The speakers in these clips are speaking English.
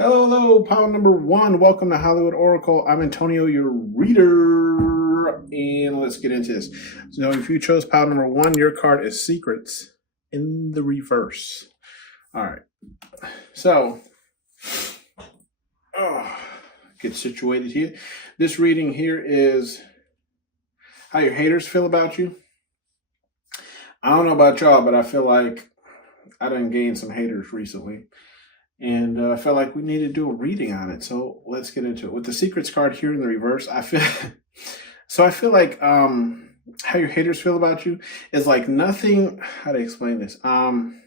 Hello, pound number one. Welcome to Hollywood Oracle. I'm Antonio, your reader, and let's get into this. So if you chose pound number one, your card is Secrets in the Reverse. All right. So, get situated here. This reading here is how your haters feel about you. I don't know about y'all, but I feel like I done gained some haters recently. And I felt like we need to do a reading on it. So let's get into it. With the Secrets card here in the reverse, I feel like how your haters feel about you is like nothing. How to explain this? In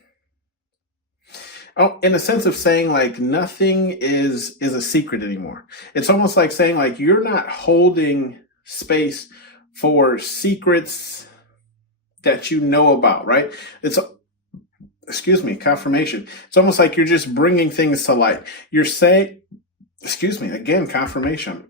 a sense of saying like nothing is a secret anymore. It's almost like saying like you're not holding space for secrets that you know about, right? Confirmation. It's almost like you're just bringing things to light. You're saying, confirmation.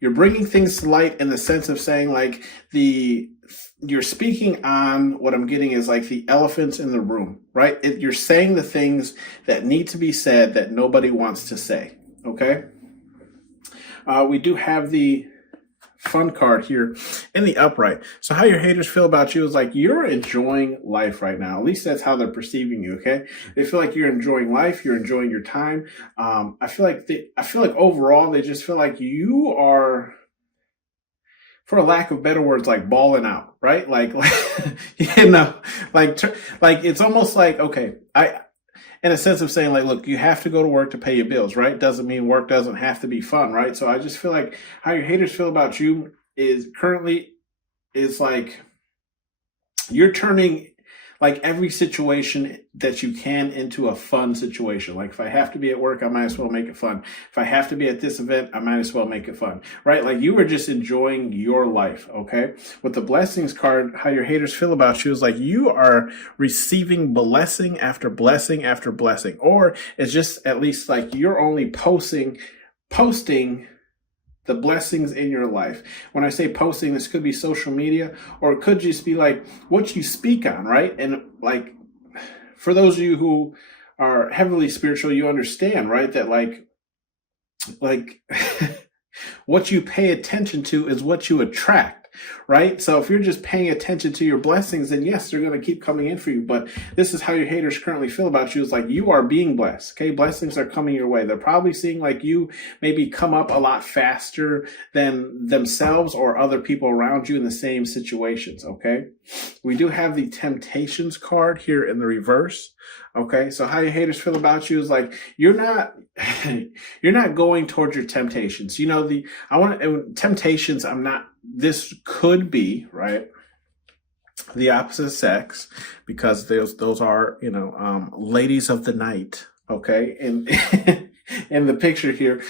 You're bringing things to light in the sense of saying like you're speaking on what I'm getting is like the elephants in the room, right? You're saying the things that need to be said that nobody wants to say, okay? We do have the Fun card here in the upright. So how your haters feel about you is like you're enjoying life right now. At least that's how they're perceiving you. Okay, they feel like you're enjoying life. You're enjoying your time. I feel like overall they just feel like you are, for a lack of better words, like balling out, right? Like like it's almost like okay, in a sense of saying like, look, you have to go to work to pay your bills, right? Doesn't mean work doesn't have to be fun, right? So I just feel like how your haters feel about you is like you're turning like every situation that you can into a fun situation. Like if I have to be at work, I might as well make it fun. If I have to be at this event, I might as well make it fun, right? Like you are just enjoying your life, okay? With the Blessings card, how your haters feel about you is like you are receiving blessing after blessing after blessing. Or it's just at least like you're only posting the blessings in your life. When I say posting, this could be social media, or it could just be like what you speak on, right? And like for those of you who are heavily spiritual, you understand, right? That like what you pay attention to is what you attract, right? So if you're just paying attention to your blessings, then yes, they're going to keep coming in for you. But this is how your haters currently feel about you is like you are being blessed, okay? Blessings are coming your way. They're probably seeing like you maybe come up a lot faster than themselves or other people around you in the same situations, okay? We do have the Temptations card here in the reverse. Okay, so how your haters feel about you is like you're not going towards your temptations. You know, temptations, this could be, right, the opposite sex, because those are, ladies of the night, okay, and in the picture here.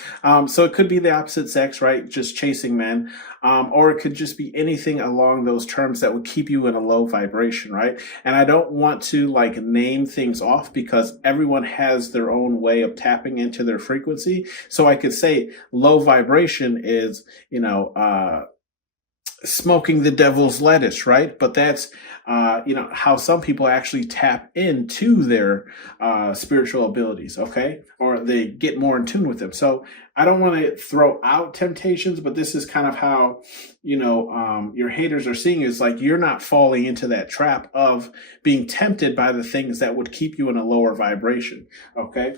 So it could be the opposite sex, right? Just chasing men. Or it could just be anything along those terms that would keep you in a low vibration, right? And I don't want to like name things off because everyone has their own way of tapping into their frequency. So I could say low vibration is, smoking the devil's lettuce, right? But that's, how some people actually tap into their spiritual abilities, okay? Or they get more in tune with them. So I don't want to throw out temptations, but this is kind of how, your haters are seeing is like you're not falling into that trap of being tempted by the things that would keep you in a lower vibration, okay?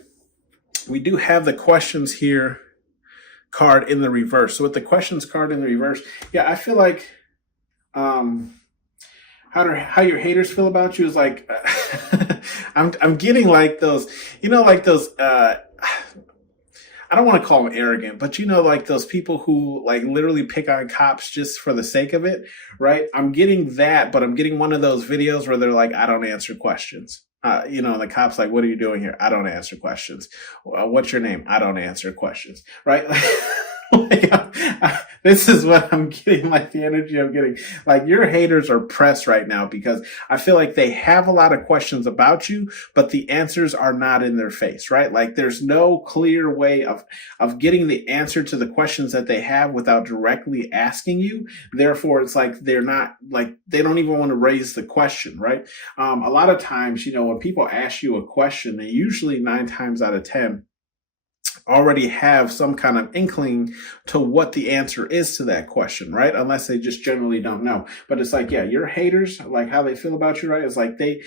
We do have the questions here card in the reverse. So with the questions card in the reverse, yeah, I feel like how your haters feel about you is like I'm getting like those, I don't want to call them arrogant, but like those people who like literally pick on cops just for the sake of it, right? I'm getting that, but I'm getting one of those videos where they're like, I don't answer questions. The cop's like, what are you doing here? I don't answer questions. What's your name? I don't answer questions, right? Like, this is what I'm getting, like the energy I'm getting. Like your haters are pressed right now because I feel like they have a lot of questions about you, but the answers are not in their face, right? Like there's no clear way of getting the answer to the questions that they have without directly asking you. Therefore, it's like they're not like they don't even want to raise the question, right? A lot of times, when people ask you a question, they usually 9 times out of 10 already have some kind of inkling to what the answer is to that question, right? Unless they just generally don't know. But it's like, yeah, your haters, like how they feel about you, right? It's like they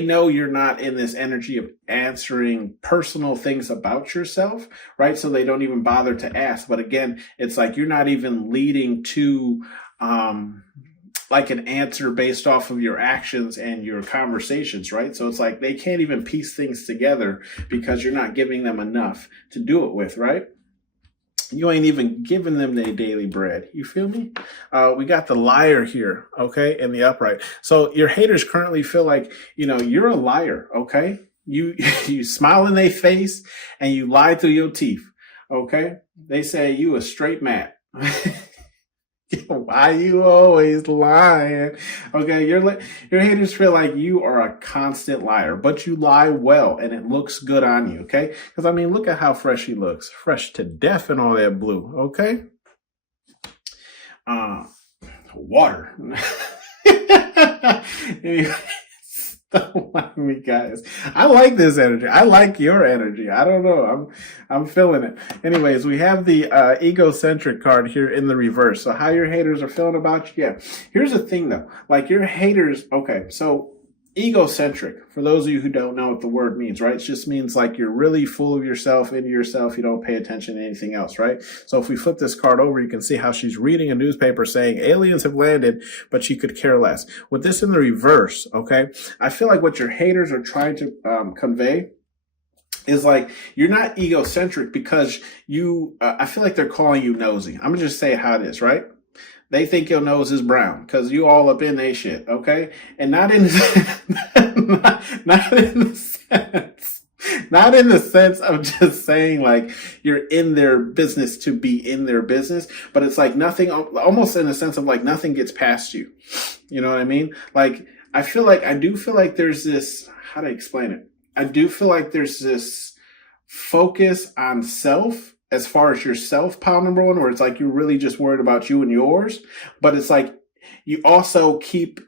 know you're not in this energy of answering personal things about yourself, right? So they don't even bother to ask. But again, it's like you're not even leading to like an answer based off of your actions and your conversations, right? So it's like they can't even piece things together because you're not giving them enough to do it with, right? You ain't even giving them their daily bread. You feel me? We got the liar here, okay, in the upright. So your haters currently feel like, you're a liar, okay? You smile in their face and you lie through your teeth, okay? They say you a straight Matt. Why you always lying? Okay, your haters feel like you are a constant liar, but you lie well and it looks good on you, okay? Because I mean, look at how fresh he looks. Fresh to death and all that blue, okay? Water. Don't mind me, guys. I like this energy. I like your energy. I don't know. I'm feeling it. Anyways, we have the egocentric card here in the reverse. So how your haters are feeling about you? Yeah. Here's the thing though. Like your haters, okay, so egocentric, for those of you who don't know what the word means, right? It just means like you're really full of yourself, into yourself. You don't pay attention to anything else, right? So if we flip this card over, you can see how she's reading a newspaper saying aliens have landed, but she could care less. With this in the reverse, okay, I feel like what your haters are trying to convey is like you're not egocentric because I feel like they're calling you nosy. I'm gonna just say how it is, right? They think your nose is brown because you all up in their shit, okay? And not in not in the sense of just saying like you're in their business to be in their business, but it's like nothing, almost in the sense of like nothing gets past you. You know what I mean? Like I do feel like there's this, how to explain it? I do feel like there's this focus on self as far as yourself, pile number one, where it's like you're really just worried about you and yours, but it's like you also keep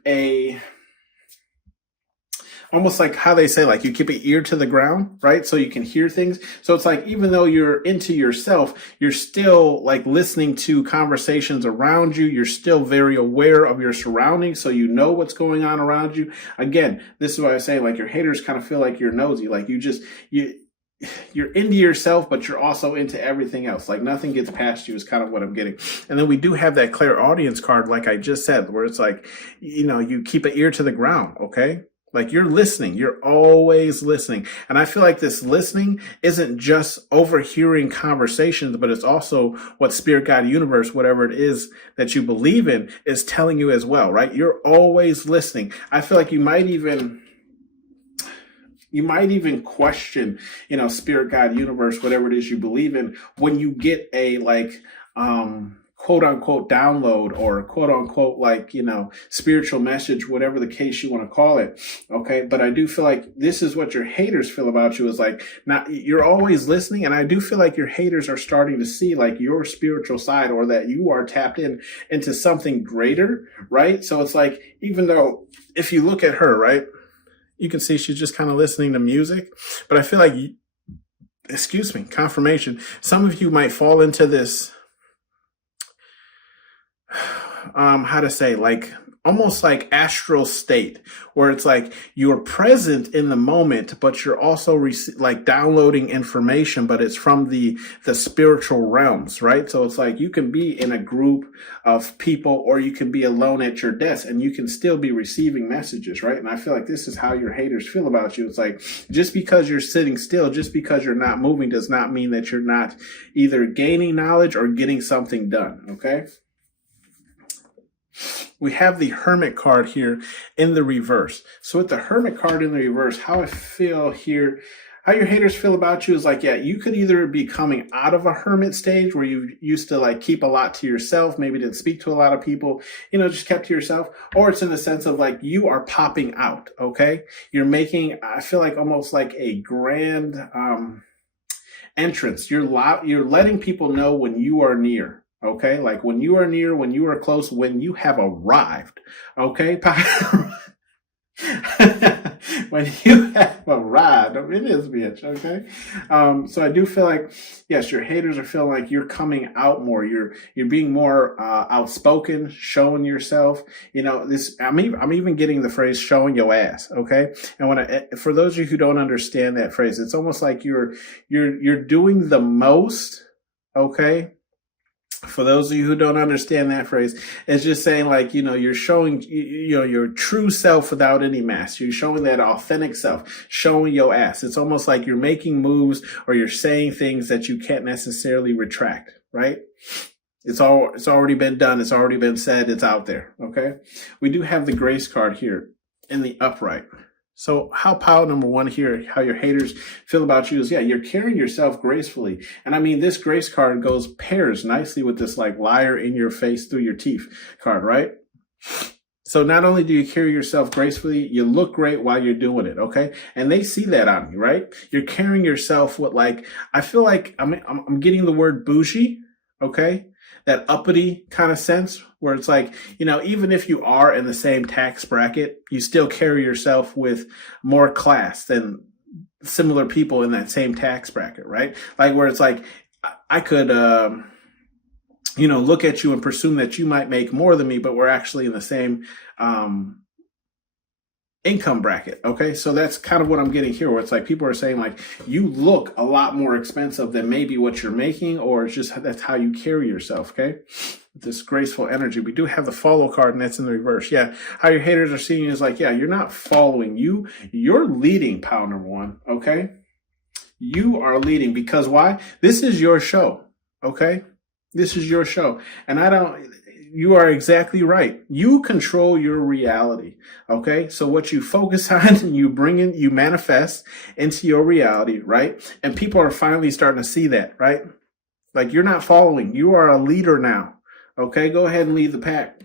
almost like how they say, like you keep an ear to the ground, right? So you can hear things. So it's like, even though you're into yourself, you're still like listening to conversations around you. You're still very aware of your surroundings. So you know what's going on around you. Again, this is what I say, like your haters kind of feel like you're nosy. Like you're into yourself, but you're also into everything else. Like nothing gets past you is kind of what I'm getting. And then we do have that clairaudience card, like I just said, where it's like, you keep an ear to the ground. Okay. Like you're listening, you're always listening. And I feel like this listening isn't just overhearing conversations, but it's also what spirit, God, universe, whatever it is that you believe in is telling you as well, right? You're always listening. I feel like you might even question, spirit, God, universe, whatever it is you believe in, when you get a quote unquote download or quote unquote spiritual message, whatever the case you want to call it. Okay. But I do feel like this is what your haters feel about you, is like, not, you're always listening. And I do feel like your haters are starting to see like your spiritual side, or that you are tapped into something greater. Right. So it's like, even though if you look at her, right, you can see she's just kind of listening to music, but I feel like, confirmation. Some of you might fall into this, how to say, like almost like astral state, where it's like you're present in the moment, but you're also like downloading information, but it's from the spiritual realms, right? So it's like you can be in a group of people, or you can be alone at your desk, and you can still be receiving messages, right? And I feel like this is how your haters feel about you. It's like, just because you're sitting still, just because you're not moving, does not mean that you're not either gaining knowledge or getting something done, okay? We have the Hermit card here in the reverse. So with the Hermit card in the reverse, how I feel here, how your haters feel about you is like, yeah, you could either be coming out of a hermit stage where you used to like keep a lot to yourself, maybe didn't speak to a lot of people, just kept to yourself, or it's in the sense of like you are popping out, okay? You're making, I feel like almost like a grand entrance. You're letting people know when you are near. Okay, like when you are near, when you are close, when you have arrived. Okay, when you have arrived, it is, bitch. Okay, so I do feel like, yes, your haters are feeling like you're coming out more. You're being more outspoken, showing yourself. I'm even getting the phrase "showing your ass." Okay, and for those of you who don't understand that phrase, it's almost like you're doing the most. Okay. For those of you who don't understand that phrase, it's just saying like, you're showing, your true self without any mask. You're showing that authentic self, showing your ass. It's almost like you're making moves or you're saying things that you can't necessarily retract, right? It's already been done. It's already been said. It's out there. Okay. We do have the grace card here in the upright. So how pile number one here, how your haters feel about you is, yeah, you're carrying yourself gracefully. And I mean, this grace card pairs nicely with this like liar in your face through your teeth card, right? So not only do you carry yourself gracefully, you look great while you're doing it, okay? And they see that on you, right? You're carrying yourself with like, I feel like I'm getting the word bougie, okay? That uppity kind of sense where it's like, even if you are in the same tax bracket, you still carry yourself with more class than similar people in that same tax bracket, right? Like where it's like, I could, look at you and presume that you might make more than me, but we're actually in the same, income bracket. Okay. So that's kind of what I'm getting here, where it's like people are saying like, you look a lot more expensive than maybe what you're making, or it's just, that's how you carry yourself. Okay. This graceful energy. We do have the follow card, and that's in the reverse. Yeah. How your haters are seeing you is like, yeah, you're not following you're leading, pile number one. Okay. You are leading because why? This is your show. Okay. This is your show. And you are exactly right. You control your reality. Okay. So what you focus on, you manifest into your reality, right? And people are finally starting to see that, right? Like you're not following. You are a leader now. Okay. Go ahead and lead the pack.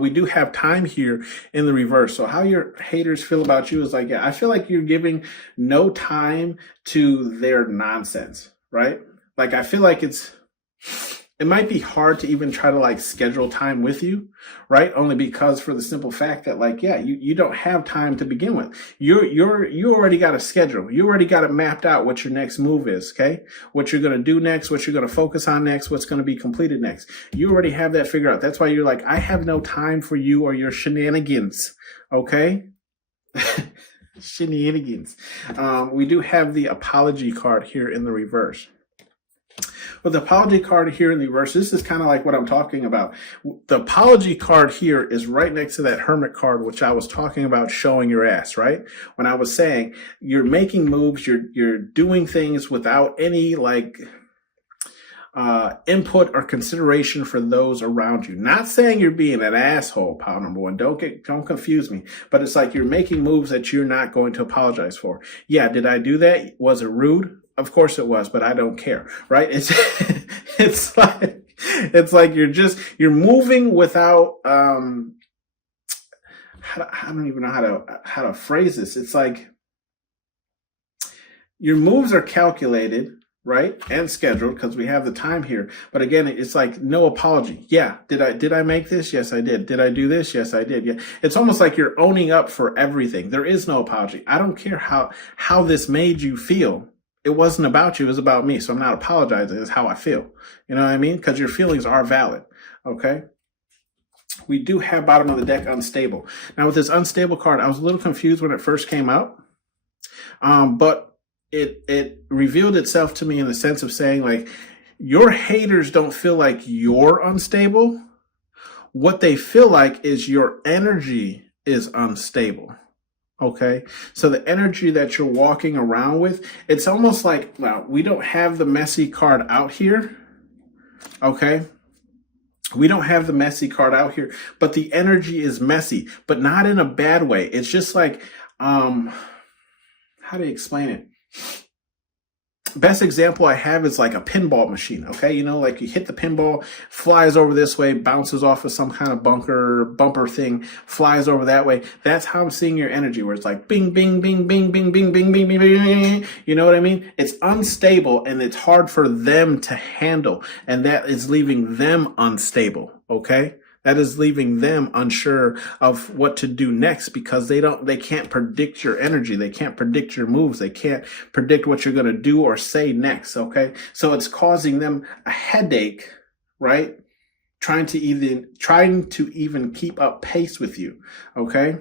We do have time here in the reverse. So how your haters feel about you is like, yeah, I feel like you're giving no time to their nonsense, right? Like, I feel like it might be hard to even try to like schedule time with you, right? Only because for the simple fact that like, yeah, you don't have time to begin with. You already got a schedule. You already got it mapped out what your next move is. Okay. What you're going to do next, what you're going to focus on next, what's going to be completed next. You already have that figured out. That's why you're like, I have no time for you or your shenanigans. Okay. Shenanigans. We do have the apology card here in the reverse. With the apology card here in the reverse, this is kind of like what I'm talking about. The apology card here is right next to that hermit card, which I was talking about showing your ass, right? When I was saying you're making moves, you're doing things without any like input or consideration for those around you. Not saying you're being an asshole, pile number one. Don't confuse me. But it's like you're making moves that you're not going to apologize for. Yeah, did I do that? Was it rude? Of course it was, but I don't care, right? It's like you're moving without, I don't even know how to phrase this. It's like your moves are calculated, right? And scheduled because we have the time here. But again, it's like no apology. Yeah. Did I make this? Yes, I did. Did I do this? Yes, I did. Yeah. It's almost like you're owning up for everything. There is no apology. I don't care how this made you feel. It wasn't about you. It was about me. So I'm not apologizing. It's how I feel. You know what I mean? Because your feelings are valid. Okay. We do have bottom of the deck unstable. Now with this unstable card, I was a little confused when it first came out. But it revealed itself to me in the sense of saying like, your haters don't feel like you're unstable. What they feel like is your energy is unstable. Okay, so the energy that you're walking around with, it's almost like, now we don't have the messy card out here. Okay, we don't have the messy card out here, but the energy is messy, but not in a bad way. It's just like, how how do you explain it? Best example I have is like a pinball machine. Okay, you know, like you hit the pinball, flies over this way, bounces off of some kind of bumper thing, flies over that way. That's how I'm seeing your energy, where it's like bing, bing, bing, bing, bing, bing, bing, bing, bing, bing. You know what I mean? It's unstable and it's hard for them to handle, and that is leaving them unstable. Okay. That is leaving them unsure of what to do next, because they can't predict your energy. They can't predict your moves. They can't predict what you're going to do or say next. Okay. So it's causing them a headache, right? Trying to even keep up pace with you. Okay.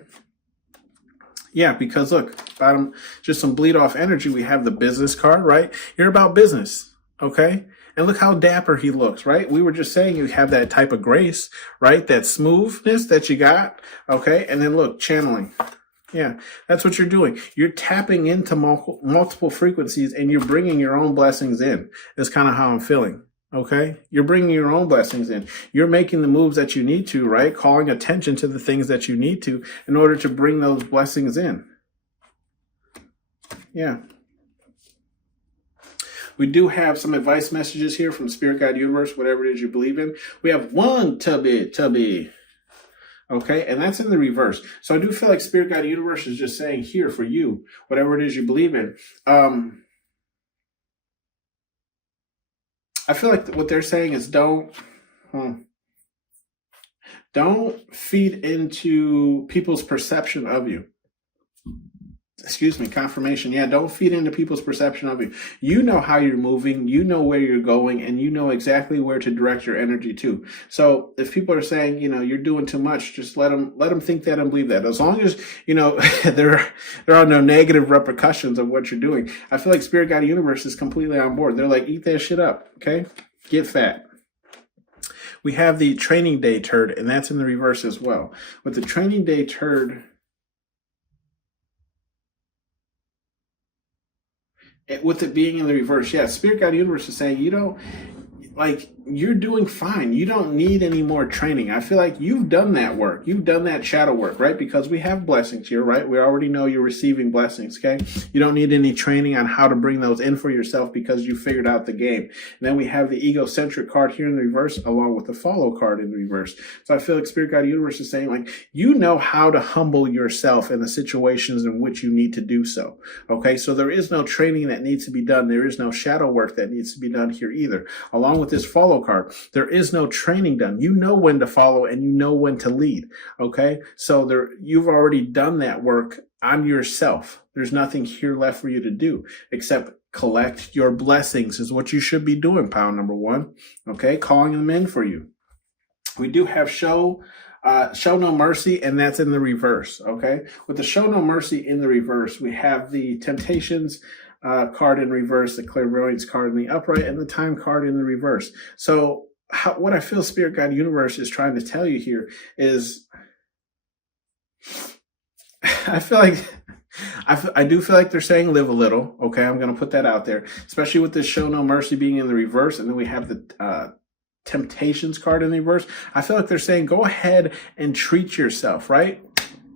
Yeah, because look, bottom, just some bleed off energy. We have the business card, right? You're about business. Okay. And look how dapper he looks, right? We were just saying you have that type of grace, right? That smoothness that you got, okay? And then look, channeling. Yeah, that's what you're doing. You're tapping into multiple frequencies and you're bringing your own blessings in. That's kind of how I'm feeling, okay? You're bringing your own blessings in. You're making the moves that you need to, right? Calling attention to the things that you need to in order to bring those blessings in. Yeah. We do have some advice messages here from Spirit Guide Universe, whatever it is you believe in. We have one tubby. Okay, and that's in the reverse. So I do feel like Spirit Guide Universe is just saying here for you, whatever it is you believe in. I feel like what they're saying is don't feed into people's perception of you. Excuse me, confirmation. Yeah, don't feed into people's perception of you. You know how you're moving, you know where you're going, and you know exactly where to direct your energy to. So if people are saying, you know, you're doing too much, just let them think that and believe that. As long as, you know, there are no negative repercussions of what you're doing. I feel like Spirit Guide Universe is completely on board. They're like, eat that shit up, okay? Get fat. We have the training day turd, and that's in the reverse as well. With the training day turd, with it being in the reverse, yeah, Spirit Guide Universe is saying you're doing fine. You don't need any more training. I feel like you've done that work. You've done that shadow work, right? Because we have blessings here, right? We already know you're receiving blessings, okay? You don't need any training on how to bring those in for yourself because you figured out the game. And then we have the egocentric card here in the reverse along with the follow card in the reverse. So I feel like Spirit Guide Universe is saying, like, you know how to humble yourself in the situations in which you need to do so, okay? So there is no training that needs to be done. There is no shadow work that needs to be done here either. Along with this follow card, there is no training done. You know when to follow and you know when to lead. Okay. So you've already done that work on yourself. There's nothing here left for you to do except collect your blessings is what you should be doing, pile number one. Okay. Calling them in for you. We do have show no mercy, and that's in the reverse. Okay. With the show no mercy in the reverse, we have the temptations card in reverse, the clairvoyance card in the upright, and the time card in the reverse. So what I feel Spirit Guide Universe is trying to tell you here is I do feel like they're saying live a little. Okay, I'm going to put that out there, especially with this show no mercy being in the reverse, and then we have the temptations card in the reverse. I feel like they're saying go ahead and treat yourself, right?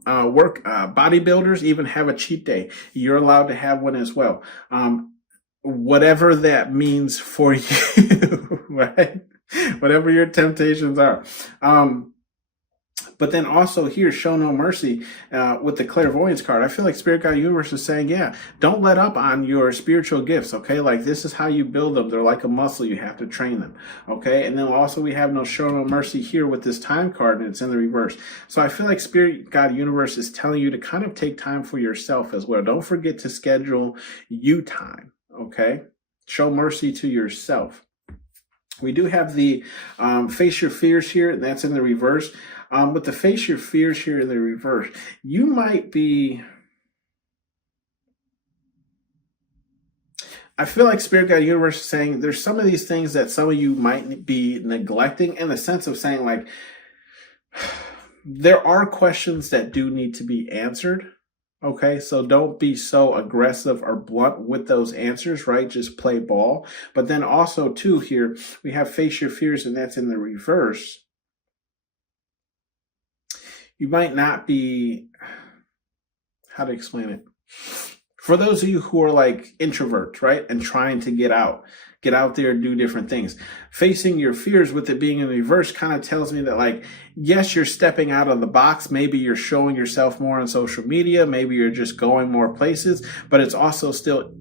Bodybuilders even have a cheat day. You're allowed to have one as well. Whatever that means for you, right? Whatever your temptations are. But then also here, show no mercy with the clairvoyance card. I feel like Spirit Guide Universe is saying, yeah, don't let up on your spiritual gifts, okay? Like, this is how you build them. They're like a muscle. You have to train them, okay? And then also we have no show no mercy here with this time card, and it's in the reverse. So I feel like Spirit Guide Universe is telling you to kind of take time for yourself as well. Don't forget to schedule you time, okay? Show mercy to yourself. We do have the face your fears here, and that's in the reverse. With the face your fears here in the reverse, you might be, I feel like Spirit Guide Universe is saying there's some of these things that some of you might be neglecting, in the sense of saying, like, there are questions that do need to be answered. Okay, so don't be so aggressive or blunt with those answers, right? Just play ball. But then also, too, here, we have face your fears, and that's in the reverse. You might not be, how to explain it? For those of you who are like introverts, right, and trying to get out there and do different things, facing your fears with it being in reverse kind of tells me that, like, yes, you're stepping out of the box. Maybe you're showing yourself more on social media. Maybe you're just going more places, but it's also still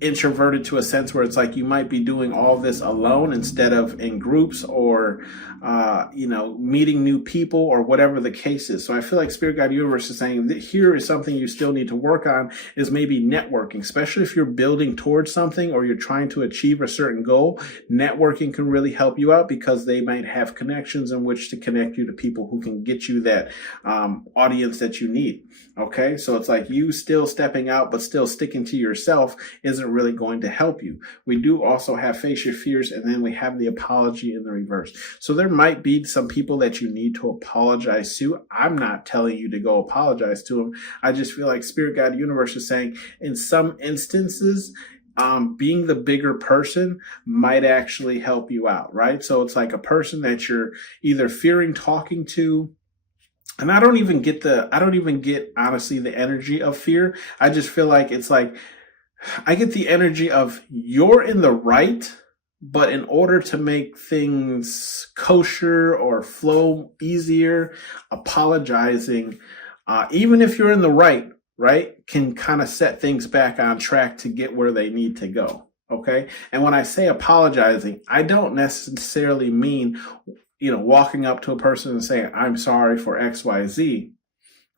introverted to a sense where it's like you might be doing all this alone instead of in groups, or meeting new people, or whatever the case is. So I feel like Spirit Guide Universe is saying that here is something you still need to work on, is maybe networking, especially if you're building towards something or you're trying to achieve a certain goal. Networking can really help you out because they might have connections in which to connect you to people who can get you that audience that you need. Okay, so it's like you still stepping out but still sticking to yourself isn't really going to help you. We do also have face your fears, and then we have the apology in the reverse. So there might be some people that you need to apologize to. I'm not telling you to go apologize to them. I just feel like Spirit Guide Universe is saying in some instances, being the bigger person might actually help you out, right? So it's like a person that you're either fearing talking to. And I don't even get honestly the energy of fear. I just feel like it's like, I get the energy of you're in the right, but in order to make things kosher or flow easier, apologizing, even if you're in the right, can kind of set things back on track to get where they need to go. Okay. And when I say apologizing, I don't necessarily mean, walking up to a person and saying, I'm sorry for X, Y, Z.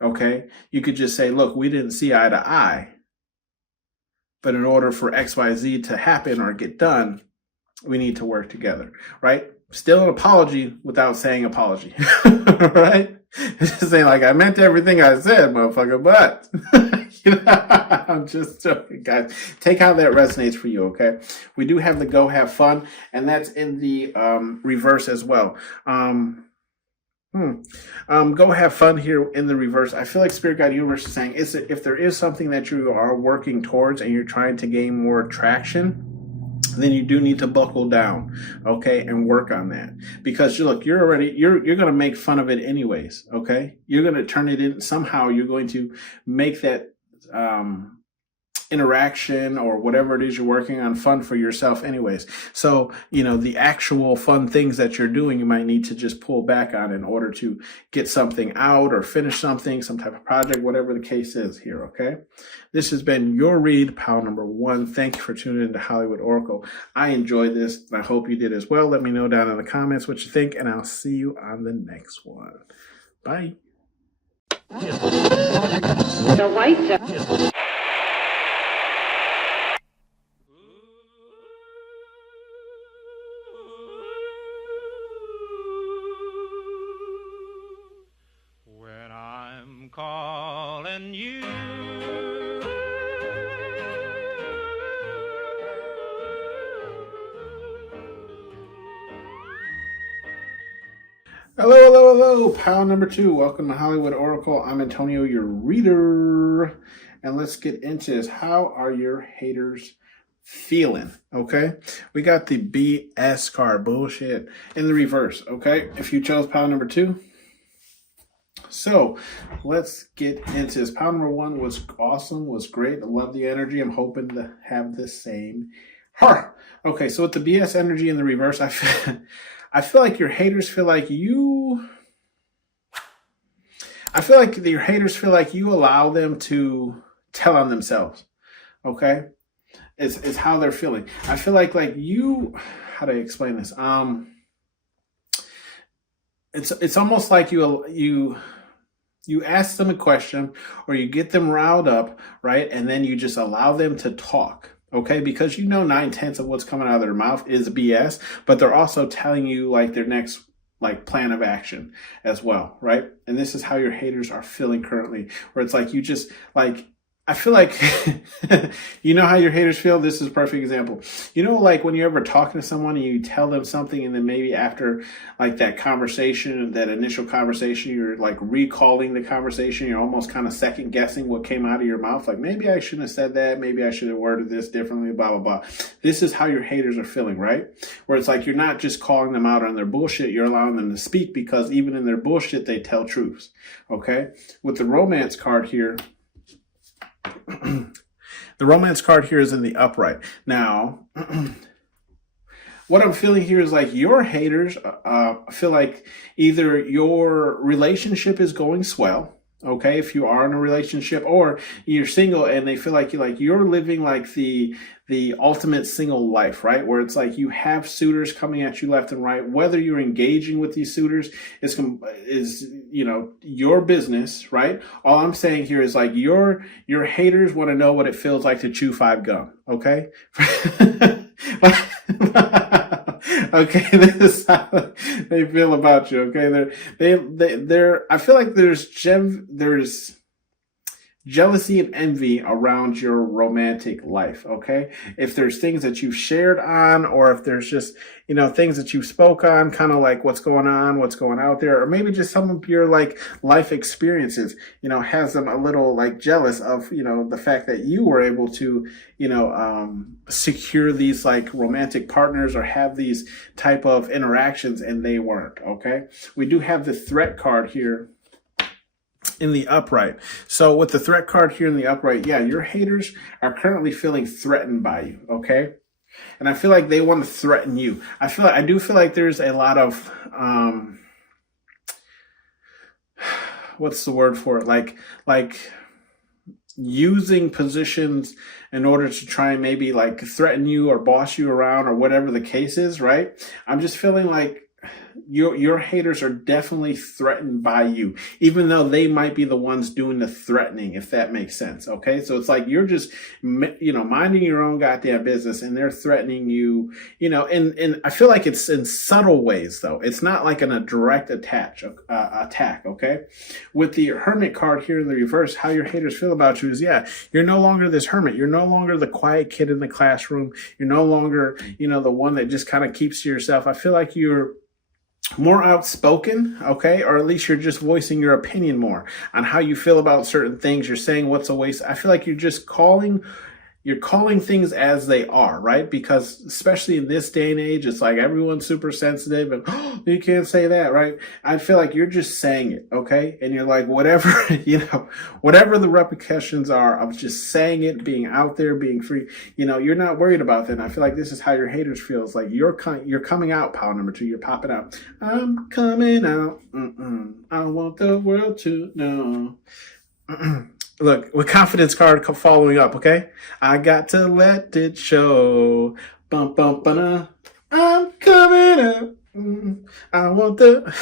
Okay. You could just say, look, we didn't see eye to eye, but in order for X, Y, Z to happen or get done, we need to work together, right? Still an apology without saying apology, right? It's just saying, like, I meant everything I said, motherfucker, but I'm just joking, guys. Take how that resonates for you, okay? We do have the go have fun, and that's in the reverse as well. Go have fun here in the reverse. I feel like Spirit Guide Universe is saying if there is something that you are working towards and you're trying to gain more traction, then you do need to buckle down, okay, and work on that. Because you're going to make fun of it anyways, okay? You're going to turn it in somehow. You're going to make that interaction or whatever it is you're working on fun for yourself anyways. So, the actual fun things that you're doing, you might need to just pull back on in order to get something out or finish something, some type of project, whatever the case is here, okay? This has been your read, pal number 1. Thank you for tuning into Hollywood Oracle. I enjoyed this, and I hope you did as well. Let me know down in the comments what you think, and I'll see you on the next one. Bye. The white when I'm calling you. Hello, pal number 2. Welcome to Hollywood Oracle. I'm Antonio, your reader. And let's get into this. How are your haters feeling? Okay. We got the BS card, bullshit, in the reverse. Okay. If you chose pal number 2. So let's get into this. Pal number 1 was awesome, was great. I love the energy. I'm hoping to have the same. Okay. So with the BS energy in the reverse, I feel like your haters feel like you. I feel like your haters feel like you allow them to tell on themselves. Okay, it's how they're feeling. I feel like you. How do I explain this? It's almost like you ask them a question or you get them riled up, right, and then you just allow them to talk. Okay, because 9/10 of what's coming out of their mouth is BS, but they're also telling you their next plan of action as well, right? And this is how your haters are feeling currently, where it's you just I feel like, how your haters feel? This is a perfect example. When you're ever talking to someone and you tell them something and then maybe after that conversation, that initial conversation, you're recalling the conversation, you're almost kind of second guessing what came out of your mouth. Maybe I shouldn't have said that. Maybe I should have worded this differently, blah, blah, blah. This is how your haters are feeling, right? Where it's you're not just calling them out on their bullshit. You're allowing them to speak because even in their bullshit, they tell truths. Okay. With the romance card here, The romance card here is in the upright. Now, what I'm feeling here is like your haters feel like either your relationship is going swell, okay, if you are in a relationship, or you're single and they feel like you're living like the ultimate single life, right? Where it's like you have suitors coming at you left and right. Whether you're engaging with these suitors is your business, right? All I'm saying here is like your haters want to know what it feels like to chew 5 gum, okay? Okay, this is how they feel about you. Okay, they're. I feel like there's jealousy and envy around your romantic life. Okay, if there's things that you've shared on, or if there's just things that you spoke on, kind of like what's going on, what's going out there, or maybe just some of your like life experiences, has them a little like jealous of the fact that you were able to secure these like romantic partners or have these type of interactions and they weren't. Okay, we do have the threat card here in the upright. So with the threat card here in the upright, yeah, your haters are currently feeling threatened by you, okay? And I feel like they want to threaten you. I do feel like there's a lot of what's the word for it? Like using positions in order to try and maybe like threaten you or boss you around or whatever the case is, right? I'm just feeling like your haters are definitely threatened by you, even though they might be the ones doing the threatening, if that makes sense. Okay, so it's like you're just minding your own goddamn business and they're threatening you, and I feel like it's in subtle ways though. It's not like a direct attack. Okay, with the hermit card here in the reverse, how your haters feel about you is, yeah, you're no longer this hermit. You're no longer the quiet kid in the classroom. You're no longer the one that just kind of keeps to yourself. I feel like you're more outspoken, okay? Or at least you're just voicing your opinion more on how you feel about certain things. You're saying what's a waste. I feel like you're just calling things as they are, right? Because especially in this day and age, it's like everyone's super sensitive and you can't say that, right? I feel like you're just saying it, okay? And you're like, whatever, whatever the repercussions are of just saying it, being out there, being free, you're not worried about that. And I feel like this is how your haters feel. It's like you're coming out, pile number 2. You're popping out. I'm coming out. I want the world to know. Look, with confidence card following up, okay? I got to let it show. Bum, bum, ba, I'm coming up. I want the...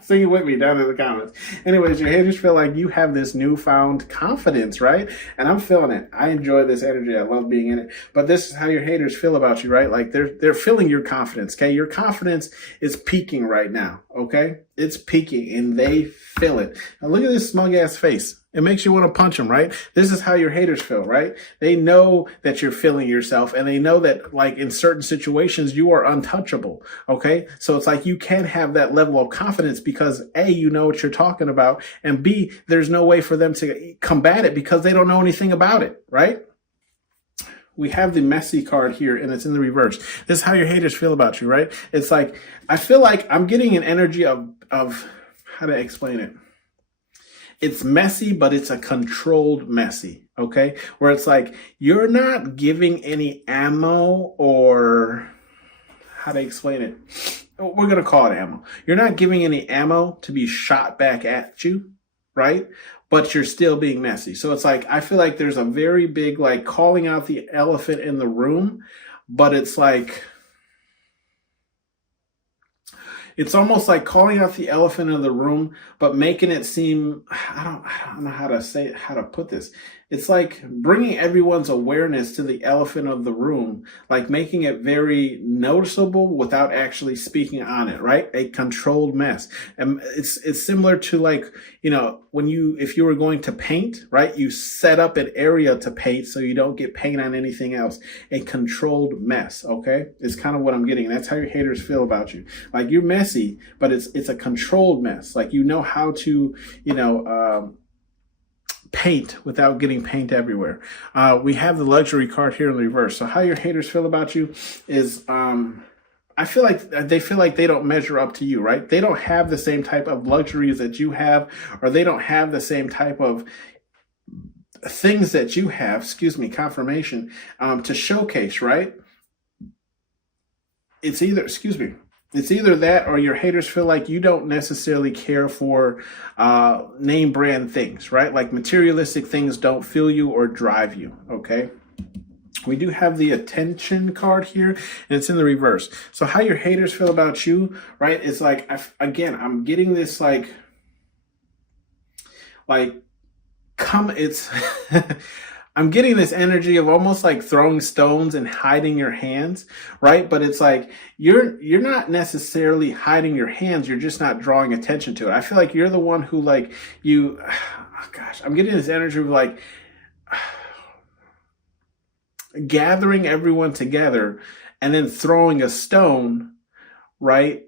Sing it with me down in the comments. Anyways, your haters feel like you have this newfound confidence, right? And I'm feeling it. I enjoy this energy. I love being in it. But this is how your haters feel about you, right? Like they're feeling your confidence, okay? Your confidence is peaking right now, okay? It's peaking and they feel it. Now look at this smug ass face. It makes you want to punch them, right? This is how your haters feel, right? They know that you're feeling yourself and they know that like in certain situations you are untouchable, okay? So it's like you can have that level of confidence because A, you know what you're talking about, and B, there's no way for them to combat it because they don't know anything about it, right? We have the messy card here and it's in the reverse. This is how your haters feel about you, right? It's like, I feel like I'm getting an energy of how to explain it. It's messy, but it's a controlled messy, okay? Where it's like, you're not giving any ammo or how to explain it. We're going to call it ammo. You're not giving any ammo to be shot back at you, right? But you're still being messy. So it's like, I feel like there's a very big, like calling out the elephant in the room, but it's like, it's almost like calling out the elephant in the room, but making it seem, I don't know how to put this. It's like bringing everyone's awareness to the elephant of the room, like making it very noticeable without actually speaking on it, right? A controlled mess. And it's similar to like, if you were going to paint, right? You set up an area to paint so you don't get paint on anything else. A controlled mess, okay? It's kind of what I'm getting. That's how your haters feel about you. Like you're messy, but it's a controlled mess. Like you know how to, paint without getting paint everywhere. We have the luxury card here in the reverse. So how your haters feel about you is, I feel like they feel like they don't measure up to you, right? They don't have the same type of luxuries that you have, or they don't have the same type of things that you have, confirmation, to showcase, right? It's either that or your haters feel like you don't necessarily care for name brand things, right? Like materialistic things don't fill you or drive you, okay? We do have the attention card here, and it's in the reverse. So how your haters feel about you, right? It's like, I'm getting this I'm getting this energy of almost like throwing stones and hiding your hands, right? But it's like you're not necessarily hiding your hands, you're just not drawing attention to it. I feel like you're the one who I'm getting this energy of like gathering everyone together and then throwing a stone, right?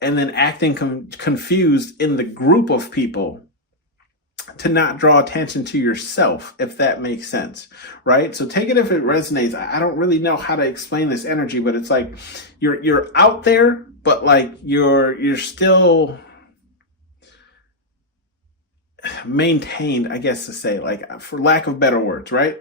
And then acting confused in the group of people to not draw attention to yourself, if that makes sense, right? So take it if it resonates. I don't really know how to explain this energy, but it's like you're out there, but like you're still maintained, I guess to say, like for lack of better words, right?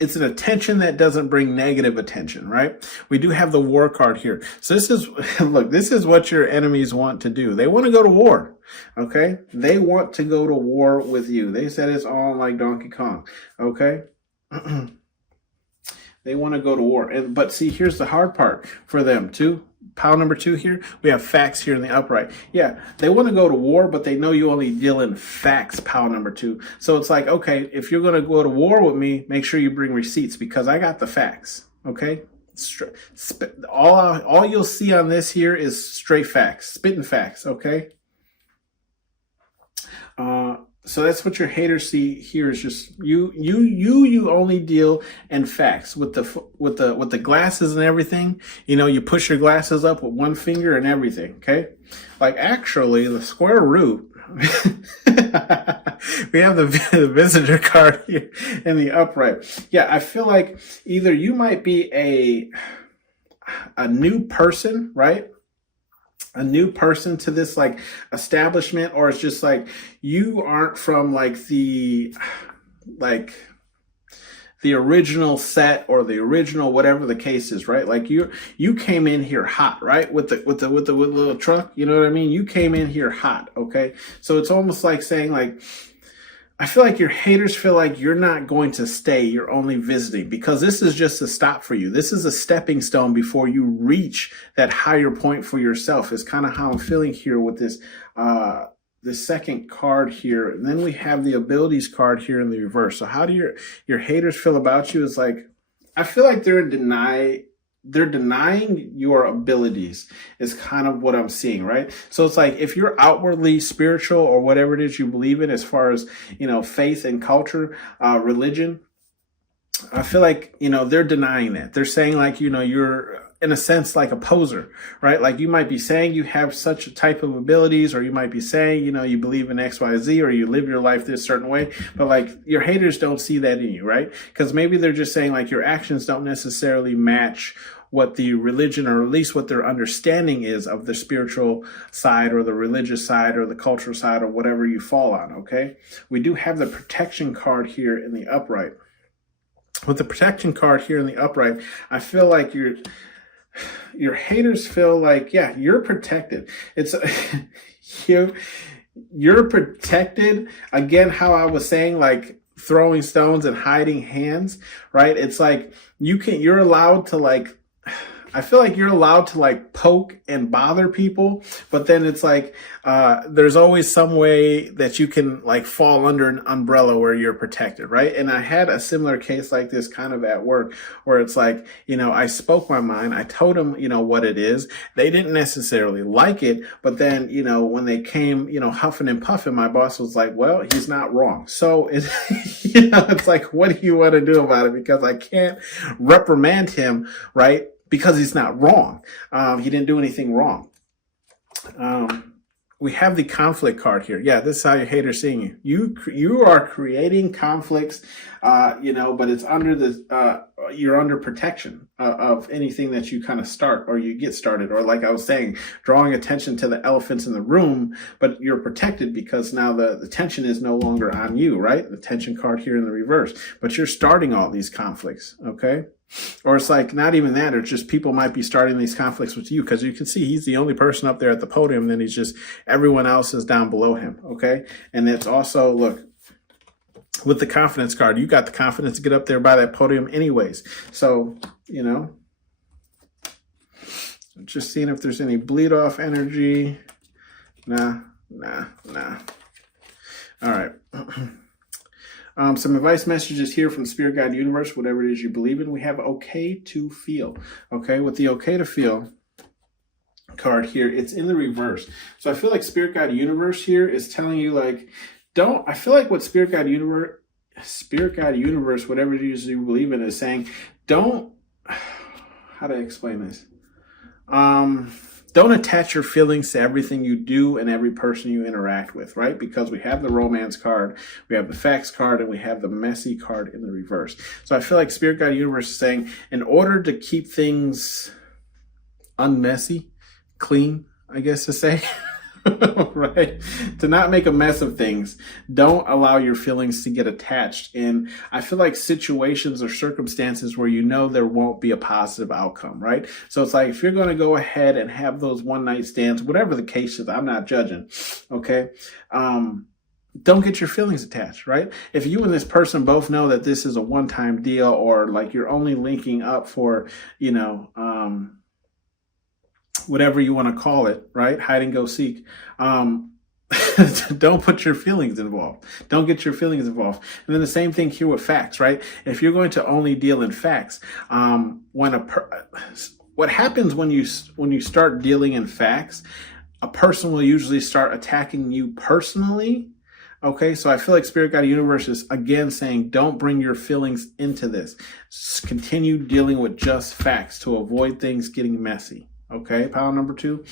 It's an attention that doesn't bring negative attention, right? We do have the war card here. So this is, look, this is what your enemies want to do. They want to go to war, okay? They want to go to war with you. They said it's on like Donkey Kong, okay? They want to go to war. But see, here's the hard part for them too. Pile number 2 here, we have facts here in the upright. Yeah, they want to go to war, but they know you only deal in facts, pile number 2. So it's like, okay, if you're going to go to war with me, make sure you bring receipts because I got the facts, okay? All you'll see on this here is straight facts, spitting facts, okay? So that's what your haters see here is just you only deal in facts with the glasses and everything. You know, you push your glasses up with one finger and everything. Okay. Like actually the square root, we have the visitor card here in the upright. Yeah. I feel like either you might be a new person, right? A new person to this like establishment, or it's just like you aren't from like the original set or the original whatever the case is, right? Like you came in here hot, right? With the little truck, you know what I mean? You came in here hot, okay? So it's almost like saying like I feel like your haters feel like you're not going to stay, you're only visiting, because this is just a stop for you. This is a stepping stone before you reach that higher point for yourself. Is kind of how I'm feeling here with this the second card here. And then we have the abilities card here in the reverse. So how do your haters feel about you? Is like I feel like they're denying your abilities is kind of what I'm seeing, right? So it's like if you're outwardly spiritual or whatever it is you believe in as far as, you know, faith and culture, religion, I feel like, you know, they're denying that. They're saying like, you know, you're in a sense like a poser, right? Like you might be saying you have such a type of abilities, or you might be saying, you know, you believe in X, Y, Z, or you live your life this certain way, but like your haters don't see that in you, right? Because maybe they're just saying like your actions don't necessarily match what the religion, or at least what their understanding is of the spiritual side or the religious side or the cultural side or whatever you fall on, okay? We do have the protection card here in the upright. With the protection card here in the upright, I feel like your haters feel like, yeah, you're protected. It's you're protected. Again, how I was saying, like throwing stones and hiding hands, right? It's like you're allowed to like, I feel like you're allowed to like poke and bother people, but then it's like there's always some way that you can like fall under an umbrella where you're protected, right? And I had a similar case like this kind of at work where it's like, you know, I spoke my mind. I told them, you know, what it is. They didn't necessarily like it, but then, you know, when they came, you know, huffing and puffing, my boss was like, well, he's not wrong. So it's, you know, it's like, what do you want to do about it? Because I can't reprimand him, right? Because he's not wrong. He didn't do anything wrong. we have the conflict card here. Yeah, this is how your haters seeing you. You are creating conflicts, but it's under you're under protection of anything that you kind of start or you get started, or like I was saying, drawing attention to the elephants in the room, but you're protected because now the tension is no longer on you, right? The tension card here in the reverse, but you're starting all these conflicts, okay? Or it's like not even that, or just people might be starting these conflicts with you because you can see he's the only person up there at the podium, and then he's just everyone else is down below him, okay? And it's also, look, with the confidence card, you got the confidence to get up there by that podium anyways. So, just seeing if there's any bleed off energy. Nah. All right. Some advice messages here from Spirit Guide Universe, whatever it is you believe in. We have okay to feel. Okay, with the okay to feel card here, it's in the reverse. So I feel like Spirit Guide Universe here is telling you, like, I feel like what Spirit Guide Universe, whatever it is you believe in, is saying, how do I explain this? Don't attach your feelings to everything you do and every person you interact with, right? Because we have the romance card, we have the facts card, and we have the messy card in the reverse. So I feel like Spirit Guide Universe is saying, in order to keep things unmessy, clean, I guess to say, right? To not make a mess of things, don't allow your feelings to get attached in, I feel like, situations or circumstances where there won't be a positive outcome, right? So it's like, if you're going to go ahead and have those one night stands, whatever the case is, I'm not judging, okay? Don't get your feelings attached, right? If you and this person both know that this is a one-time deal, or like you're only linking up for, whatever you want to call it, right? Hide and go seek. Don't put your feelings involved. Don't get your feelings involved. And then the same thing here with facts, right? If you're going to only deal in facts, what happens when you start dealing in facts, a person will usually start attacking you personally. Okay, so I feel like Spirit Guide Universe is again saying, don't bring your feelings into this. Just continue dealing with just facts to avoid things getting messy. Okay, pile number 2.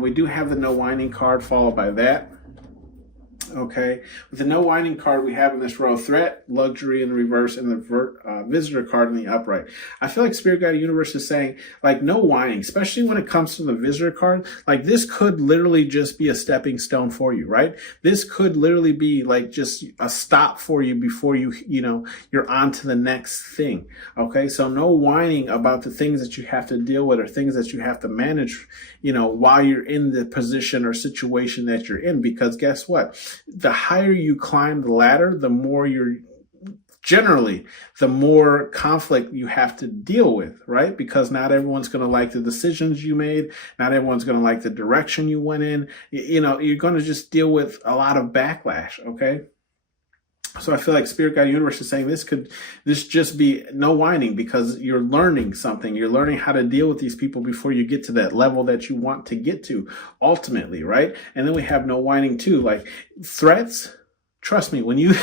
We do have the no whining card followed by that. Okay, with the no whining card, we have in this row threat, luxury in the reverse, and the visitor card in the upright. I feel like Spirit Guide Universe is saying, like, no whining, especially when it comes to the visitor card. Like, this could literally just be a stepping stone for you, right? This could literally be like just a stop for you before you're on to the next thing. Okay, so no whining about the things that you have to deal with or things that you have to manage, while you're in the position or situation that you're in, because guess what? The higher you climb the ladder, the more the more conflict you have to deal with, right? Because not everyone's going to like the decisions you made. Not everyone's going to like the direction you went in. You're going to just deal with a lot of backlash, okay? So I feel like Spirit Guide Universe is saying this just be no whining, because you're learning something. You're learning how to deal with these people before you get to that level that you want to get to ultimately, right? And then we have no whining too, like threats. Trust me, when you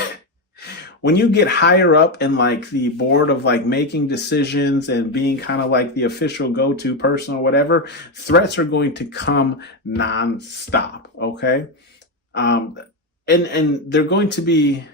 get higher up in like the board of like making decisions and being kind of like the official go-to person or whatever, threats are going to come nonstop, okay? And they're going to be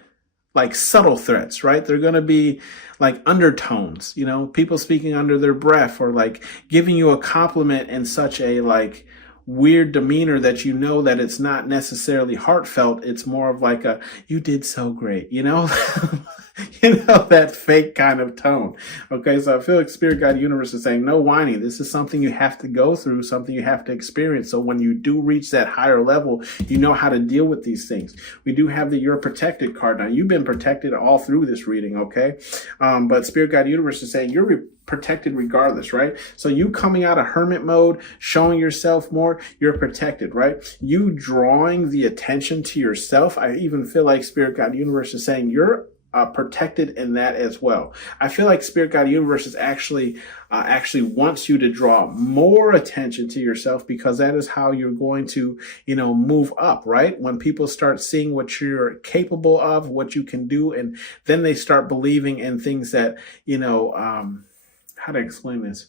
like subtle threats, right? They're going to be like undertones, people speaking under their breath, or like giving you a compliment in such a like weird demeanor that that it's not necessarily heartfelt. It's more of like you did so great, that fake kind of tone. Okay, so I feel like Spirit Guide Universe is saying, no whining. This is something you have to go through, something you have to experience. So when you do reach that higher level, you know how to deal with these things. We do have the You're Protected card. Now, you've been protected all through this reading, okay? But Spirit Guide Universe is saying you're protected regardless, right? So you coming out of hermit mode, showing yourself more, you're protected, right? You drawing the attention to yourself, I even feel like Spirit Guide Universe is saying you're protected in that as well. I feel like Spirit Guide Universe is actually wants you to draw more attention to yourself, because that is how you're going to, move up, right? When people start seeing what you're capable of, what you can do, and then they start believing in things that, how to explain this?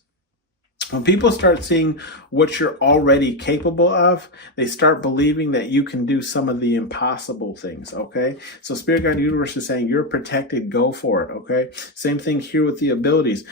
When people start seeing what you're already capable of, they start believing that you can do some of the impossible things, okay? So Spirit Guide Universe is saying you're protected, go for it, okay? Same thing here with the abilities.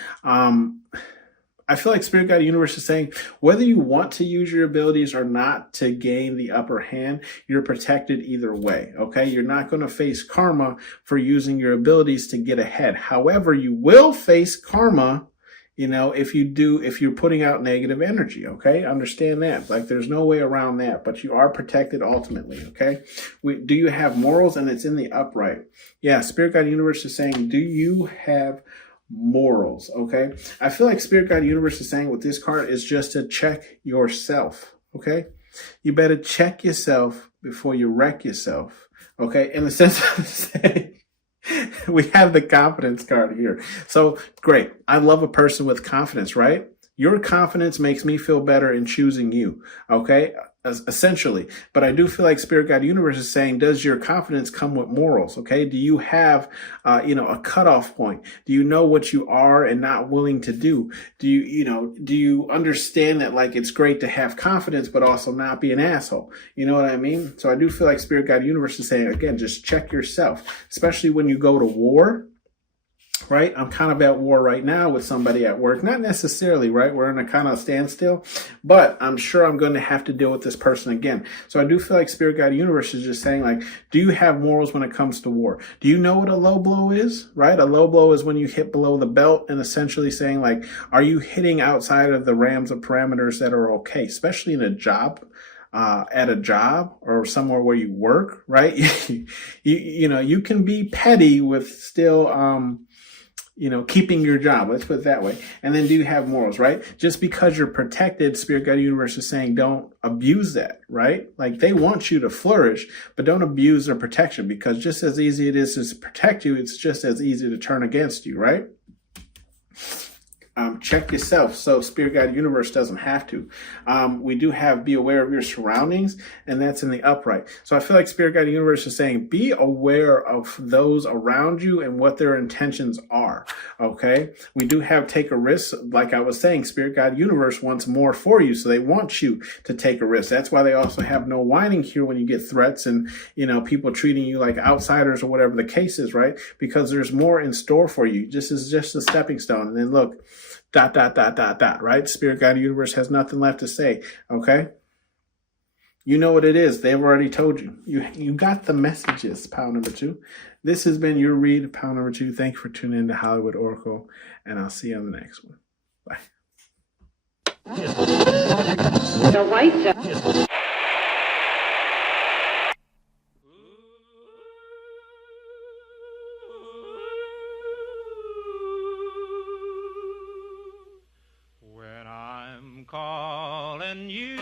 I feel like Spirit Guide Universe is saying whether you want to use your abilities or not to gain the upper hand, you're protected either way, okay? You're not going to face karma for using your abilities to get ahead. However, you will face karma, you know, if you're putting out negative energy, okay? Understand that. Like, there's no way around that, but you are protected ultimately, okay? Do you have morals? And it's in the upright. Yeah, Spirit Guide Universe is saying, do you have morals, okay? I feel like Spirit Guide Universe is saying with this card is just to check yourself, okay? You better check yourself before you wreck yourself, okay? In the sense of saying, we have the confidence card here. So great. I love a person with confidence, right? Your confidence makes me feel better in choosing you. Okay. Essentially. But I do feel like Spirit Guide Universe is saying, does your confidence come with morals? Okay. Do you have, a cutoff point? Do you know what you are and not willing to do? Do you understand that, like, it's great to have confidence, but also not be an asshole? You know what I mean? So I do feel like Spirit Guide Universe is saying, again, just check yourself, especially when you go to war. Right? I'm kind of at war right now with somebody at work. Not necessarily, right? We're in a kind of standstill, but I'm sure I'm going to have to deal with this person again. So I do feel like Spirit Guide Universe is just saying, like, do you have morals when it comes to war? Do you know what a low blow is, right? A low blow is when you hit below the belt, and essentially saying, like, are you hitting outside of the rams of parameters that are okay, especially in a job? At a job or somewhere where you work, right? You can be petty with still, keeping your job. Let's put it that way. And then do you have morals, right? Just because you're protected, Spirit Guide Universe is saying don't abuse that, right? Like, they want you to flourish, but don't abuse their protection, because just as easy it is to protect you, it's just as easy to turn against you, right? Check yourself so Spirit Guide Universe doesn't have to. We do have be aware of your surroundings, and that's in the upright. So I feel like Spirit Guide Universe is saying be aware of those around you and what their intentions are, okay? We do have take a risk. Like I was saying, Spirit Guide Universe wants more for you, so they want you to take a risk. That's why they also have no whining here when you get threats and, people treating you like outsiders or whatever the case is, right? Because there's more in store for you. This is just a stepping stone. And then look, ... right? Spirit Guide Universe has nothing left to say, okay? You know what it is. They've already told you. You got the messages, pile number 2. This has been your read, pile number 2. Thank you for tuning in to Hollywood Oracle, and I'll see you on the next one. Bye. The white When I'm calling you,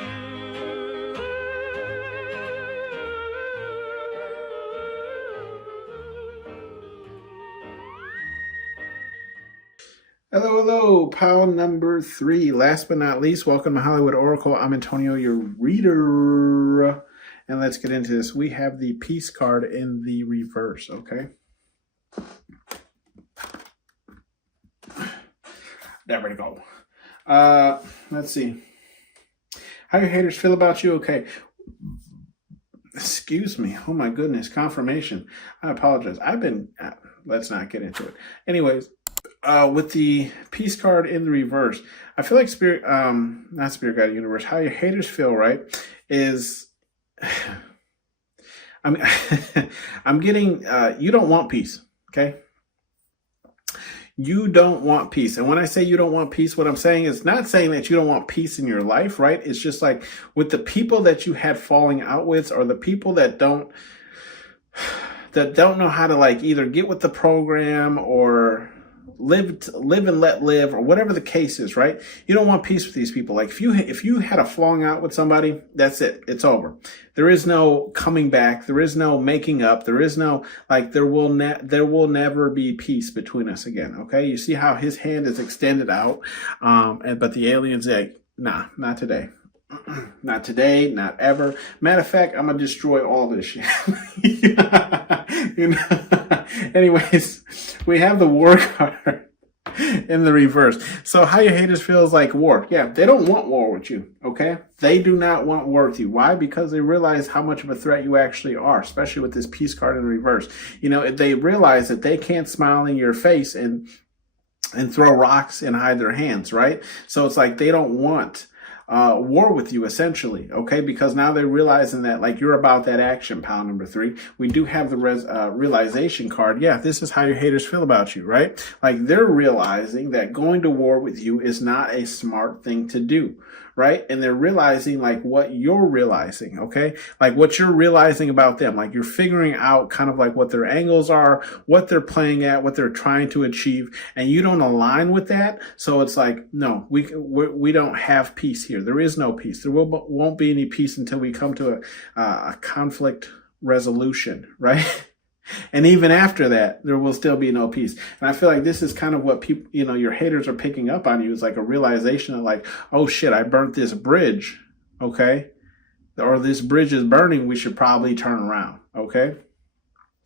Hello, pile number 3. Last but not least, welcome to Hollywood Oracle. I'm Antonio, your reader. And let's get into this. We have the Peace card in the reverse, okay? There we go. Let's see. How your haters feel about you? Okay. Excuse me. Oh my goodness. Confirmation. I apologize. Let's not get into it. Anyways, with the Peace card in the reverse, I feel like not Spirit Guide Universe, how your haters feel, right, is, I'm getting, you don't want peace, okay? You don't want peace. And when I say you don't want peace, what I'm saying is not saying that you don't want peace in your life, right? It's just like with the people that you had falling out with, or the people that don't know how to, like, either get with the program or live and let live, or whatever the case is, right? You don't want peace with these people. Like, if you had a falling out with somebody, that's it. It's over. There is no coming back. There is no making up. There is no, like, there will never be peace between us again. Okay. You see how his hand is extended out. But the alien's like, nah, not today. Not today, not ever. Matter of fact, I'm going to destroy all this shit. Anyways, we have the War card. in the reverse. So how your haters feel is like war. Yeah, they don't want war with you, okay? They do not want war with you. Why? Because they realize how much of a threat you actually are, especially with this peace card in reverse. You know, they realize that they can't smile in your face and throw rocks and hide their hands, right? So it's like they don't want war with you, essentially, okay? Because now they're realizing that, like, you're about that action, pal number 3. We do have the realization card. Yeah, this is how your haters feel about you, right? Like, they're realizing that going to war with you is not a smart thing to do, right? And they're realizing, like, what you're realizing, okay? Like, what you're realizing about them. Like, you're figuring out kind of like what their angles are, what they're playing at, what they're trying to achieve, and you don't align with that. So it's like, no, we don't have peace here. There is no peace. There won't be any peace until we come to a conflict resolution, right? And even after that, there will still be no peace. And I feel like this is kind of what people, you know, your haters are picking up on you. Is like a realization of like, oh shit, I burnt this bridge, okay? Or this bridge is burning, we should probably turn around, okay?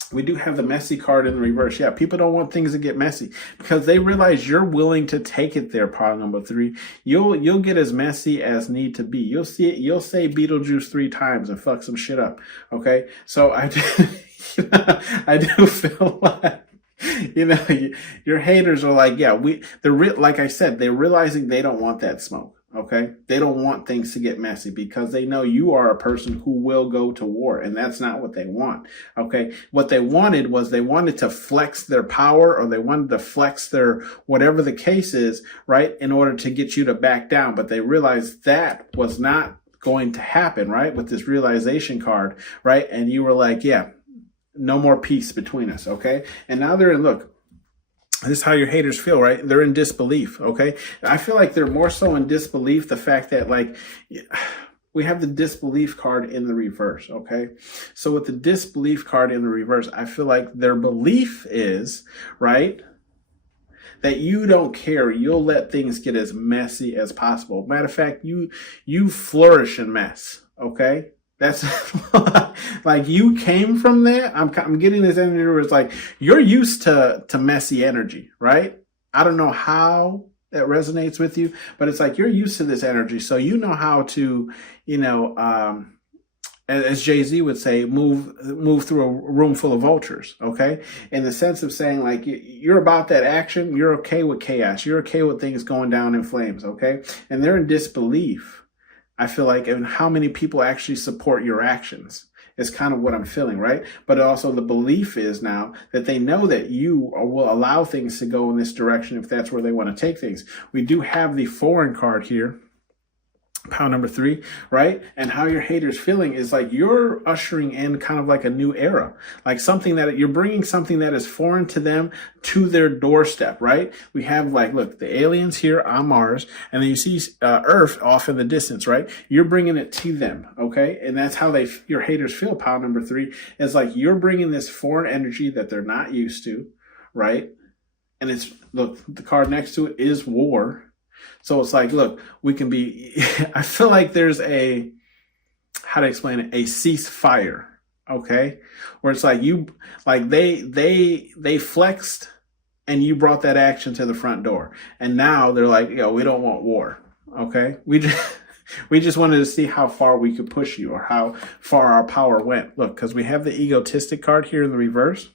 We do have the messy card in the reverse. Yeah, people don't want things to get messy because they realize you're willing to take it there, pile number 3. You'll get as messy as need to be. You'll say Beetlejuice 3 times and fuck some shit up, okay? So I do feel like, you know, your haters are like, yeah, like I said, they're realizing they don't want that smoke. Okay. They don't want things to get messy because they know you are a person who will go to war, and that's not what they want. Okay. What they wanted was they wanted to flex their power, or they wanted to flex their whatever the case is, right, in order to get you to back down. But they realized that was not going to happen, right, with this realization card, right? And you were like, yeah, no more peace between us. Okay. And now they're in, look, this is how your haters feel, right? They're in disbelief, okay? I feel like they're more so in disbelief, the fact that, like, we have the disbelief card in the reverse, okay? So with the disbelief card in the reverse, I feel like their belief is, right, that you don't care. You'll let things get as messy as possible. Matter of fact, you flourish in mess, okay? That's like, you came from that. I'm getting this energy where it's like you're used to messy energy, right? I don't know how that resonates with you, but it's like you're used to this energy, so you know how to, you know, as Jay-Z would say, move through a room full of vultures, okay? In the sense of saying, like, you're about that action. You're okay with chaos. You're okay with things going down in flames, okay? And they're in disbelief, I feel like, and how many people actually support your actions is kind of what I'm feeling, right? But also the belief is now that they know that you will allow things to go in this direction if that's where they want to take things. We do have the foreign card here, pile number 3, right? And how your haters feeling is like you're ushering in kind of like a new era, like something that you're bringing something that is foreign to them to their doorstep, right? We have, like, look, the aliens here on Mars, and then you see Earth off in the distance, right? You're bringing it to them, okay? And that's how your haters feel, pile number 3, is like you're bringing this foreign energy that they're not used to, right? And it's, look, the card next to it is war. So it's like, look, we can be, I feel like there's a, how to explain it, a ceasefire, okay? Where it's like they flexed and you brought that action to the front door. And now they're like, yo, we don't want war, okay? We just wanted to see how far we could push you, or how far our power went. Look, because we have the egotistic card here in the reverse,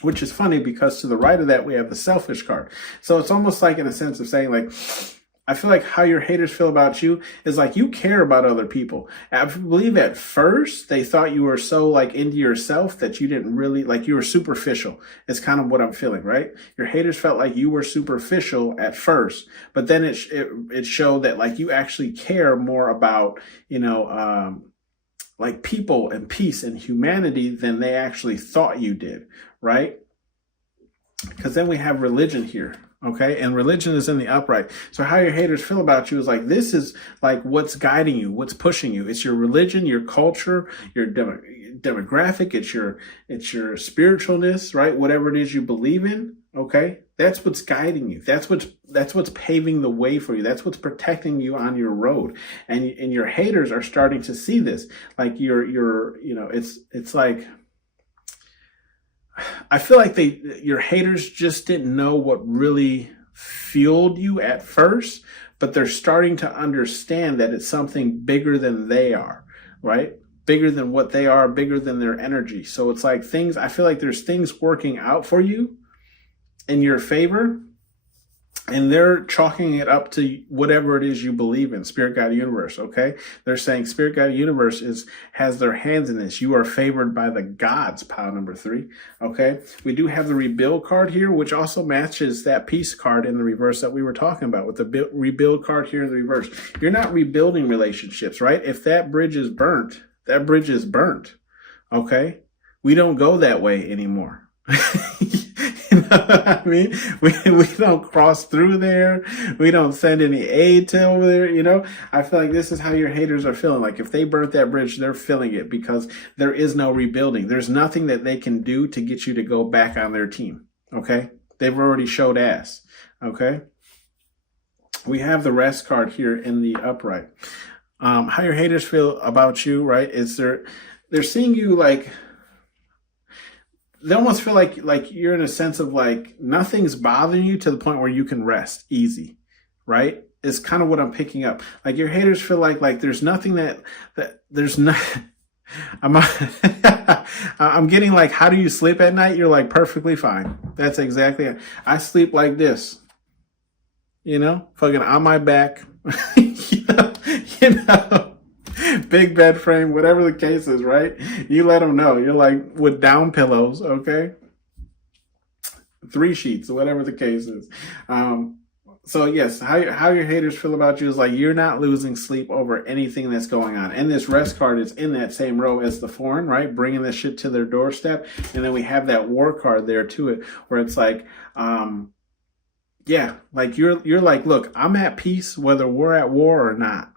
which is funny because to the right of that, we have the selfish card. So it's almost like, in a sense of saying, like, I feel like how your haters feel about you is like you care about other people. I believe at first they thought you were so, like, into yourself that you didn't really, like, you were superficial. It's kind of what I'm feeling, right? Your haters felt like you were superficial at first, but then it showed that, like, you actually care more about, you know, like, people and peace and humanity than they actually thought you did, right? Because then we have religion here, okay? And religion is in the upright. So how your haters feel about you is like, this is like what's guiding you, what's pushing you. It's your religion, your culture, your demographic, it's your spiritualness, right? Whatever it is you believe in, okay? That's what's guiding you. That's what's paving the way for you. That's what's protecting you on your road. And your haters are starting to see this. Like you're you know, it's like, I feel like your haters just didn't know what really fueled you at first, but they're starting to understand that it's something bigger than they are, right? Bigger than what they are, bigger than their energy. So it's like I feel like there's things working out for you in your favor, and they're chalking it up to whatever it is you believe in, Spirit Guide Universe, okay? They're saying Spirit Guide Universe has their hands in this. You are favored by the gods, pile number 3, okay? We do have the Rebuild card here, which also matches that Peace card in the reverse that we were talking about with the Rebuild card here in the reverse. You're not rebuilding relationships, right? If that bridge is burnt, that bridge is burnt, okay? We don't go that way anymore. You know what I mean? We don't cross through there. We don't send any aid to over there, you know? I feel like this is how your haters are feeling. Like if they burnt that bridge, they're feeling it because there is no rebuilding. There's nothing that they can do to get you to go back on their team, okay? They've already showed ass, okay? We have the Rest card here in the upright. How your haters feel about you, right? Is they're seeing you like, they almost feel like you're in a sense of like nothing's bothering you to the point where you can rest easy, right? It's kind of what I'm picking up. Like your haters feel like there's nothing that there's not. I'm getting like, how do you sleep at night? You're like perfectly fine. That's exactly it. I sleep like this, you know, fucking on my back, you know. Big bed frame, whatever the case is, right? You let them know. You're like with down pillows, okay? 3 sheets, whatever the case is. So yes, how your haters feel about you is like you're not losing sleep over anything that's going on. And this Rest card is in that same row as the Foreign, right? Bringing this shit to their doorstep. And then we have that War card there to it, where it's like, yeah, like you're like, look, I'm at peace whether we're at war or not.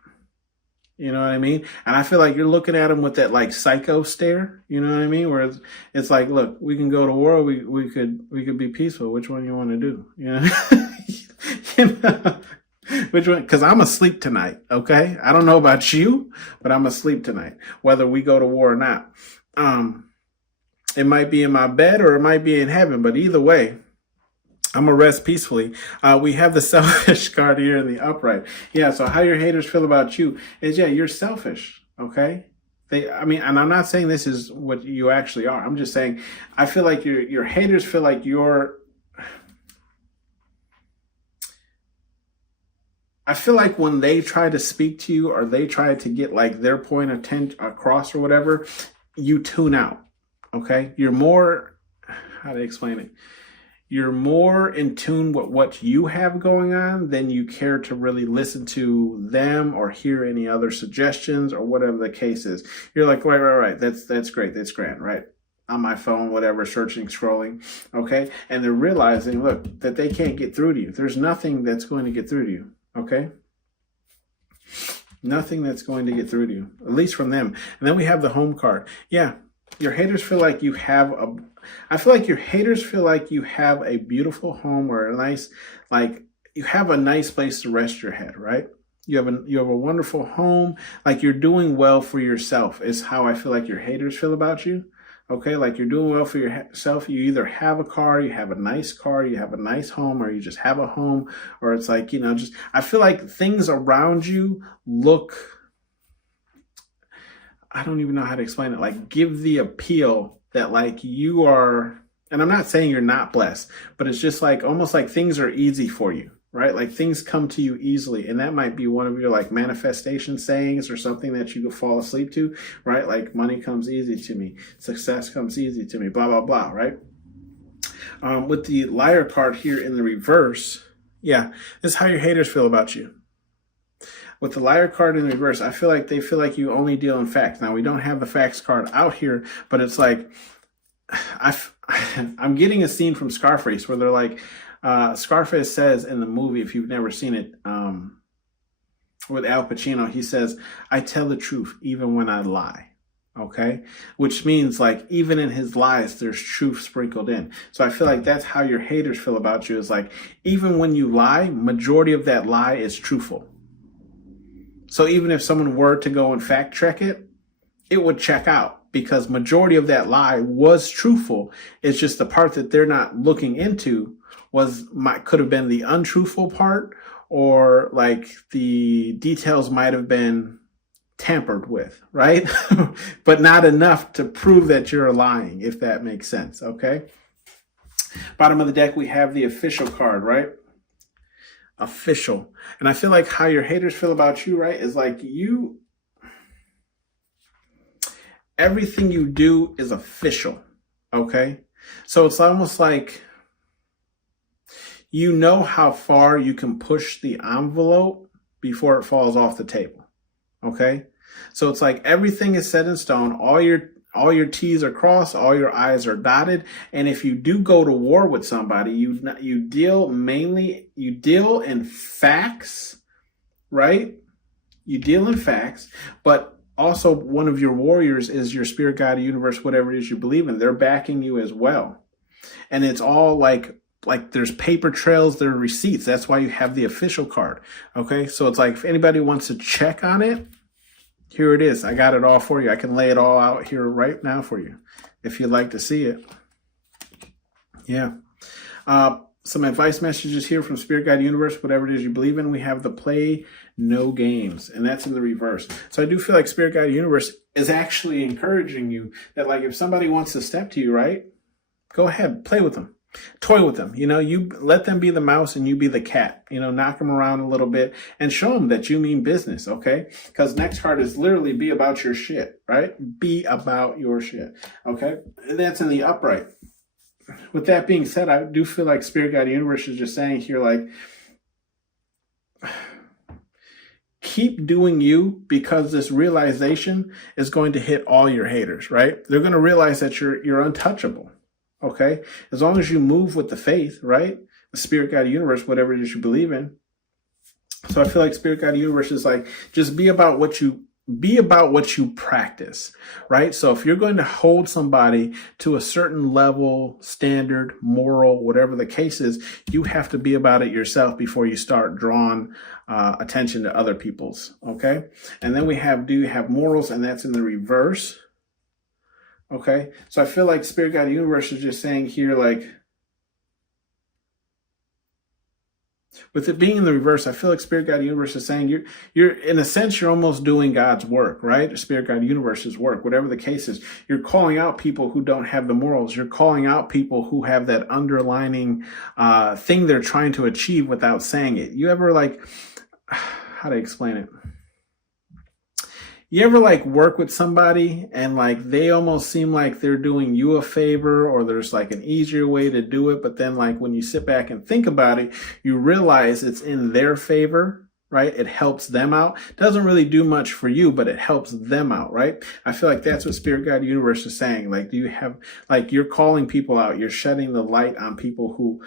You know what I mean? And I feel like you're looking at them with that like psycho stare. You know what I mean? Where it's like, look, we can go to war. We could be peaceful. Which one you want to do? You know? You know? Which one? Because I'm asleep tonight. Okay. I don't know about you, but I'm asleep tonight, whether we go to war or not. It might be in my bed or it might be in heaven, but either way, I'm gonna rest peacefully. We have the Selfish card here in the upright. Yeah, so how your haters feel about you is, yeah, you're selfish, okay? And I'm not saying this is what you actually are. I'm just saying, I feel like your haters feel like I feel like when they try to speak to you or they try to get like their point of across or whatever, you tune out, okay? You're more, how to explain it? You're more in tune with what you have going on than you care to really listen to them or hear any other suggestions or whatever the case is. You're like, right. That's great. That's grand, right? On my phone, whatever, searching, scrolling, okay? And they're realizing, look, that they can't get through to you. There's nothing that's going to get through to you, okay? Nothing that's going to get through to you, at least from them. And then we have the Home card. Yeah, your haters feel like you have I feel like your haters feel like you have a beautiful home or a nice, like you have a nice place to rest your head, right? You have a wonderful home, like you're doing well for yourself is how I feel like your haters feel about you. Okay, like you're doing well for yourself. You either have a car, you have a nice car, you have a nice home, or you just have a home, or it's like, you know, just I feel like things around you look, I don't even know how to explain it, like give the appeal that like you are, and I'm not saying you're not blessed, but it's just like almost like things are easy for you, right? Like things come to you easily. And that might be one of your like manifestation sayings or something that you could fall asleep to, right? Like money comes easy to me, success comes easy to me, blah, blah, blah, right? With the Liar card here in the reverse, yeah, this is how your haters feel about you. With the Liar card in the reverse, I feel like they feel like you only deal in facts. Now, we don't have the facts card out here, but it's like, I'm getting a scene from Scarface where they're like, Scarface says in the movie, if you've never seen it, with Al Pacino, he says, I tell the truth even when I lie. Okay, which means like even in his lies, there's truth sprinkled in. So I feel like that's how your haters feel about you, is like even when you lie, majority of that lie is truthful. So even if someone were to go and fact check it, it would check out. because majority of that lie was truthful. It's just the part that they're not looking into could have been the untruthful part, or like the details might have been tampered with, right? But not enough to prove that you're lying, if that makes sense. Okay. Bottom of the deck, we have the official card, right? Official. And I feel like how your haters feel about you, right, is like everything you do is official. Okay. So it's almost like you know how far you can push the envelope before it falls off the table. Okay. So it's like everything is set in stone. All your T's are crossed, all your I's are dotted. And if you do go to war with somebody, you deal in facts, right? You deal in facts, but also one of your warriors is your spirit guide, universe, whatever it is you believe in. They're backing you as well. And it's all like there's paper trails, there are receipts. That's why you have the official card. Okay. So it's like if anybody wants to check on it, here it is. I got it all for you. I can lay it all out here right now for you if you'd like to see it. Yeah. Some advice messages here from Spirit Guide Universe, whatever it is you believe in. We have the play no games, and that's in the reverse. So I do feel like Spirit Guide Universe is actually encouraging you that, like, if somebody wants to step to you, right, go ahead, play with them. Toy with them, you let them be the mouse and you be the cat, knock them around a little bit and show them that you mean business. Okay. Because next card is literally be about your shit, right? Be about your shit. Okay. And that's in the upright. With that being said, I do feel like Spirit Guide Universe is just saying here, like, keep doing you, because this realization is going to hit all your haters, right? They're going to realize that you're untouchable. Okay. As long as you move with the faith, right? The Spirit Guide Universe, whatever it is you believe in. So I feel like Spirit Guide Universe is like, just be about what you practice, right? So if you're going to hold somebody to a certain level, standard, moral, whatever the case is, you have to be about it yourself before you start drawing attention to other people's. Okay. And then we have, do you have morals? And that's in the reverse. Okay, so I feel like Spirit Guide Universe is just saying here, like, with it being in the reverse, I feel like Spirit Guide Universe is saying you're in a sense, you're almost doing God's work, right? Spirit Guide Universe's work, whatever the case is. You're calling out people who don't have the morals. You're calling out people who have that underlining thing they're trying to achieve without saying it. You ever, like, how to explain it? You ever, like, work with somebody and, like, they almost seem like they're doing you a favor, or there's, like, an easier way to do it, but then, like, when you sit back and think about it, you realize it's in their favor, right? It helps them out. Doesn't really do much for you, but it helps them out, right? I feel like that's what Spirit Guide Universe is saying. Like, do you have, like, you're calling people out, you're shedding the light on people who,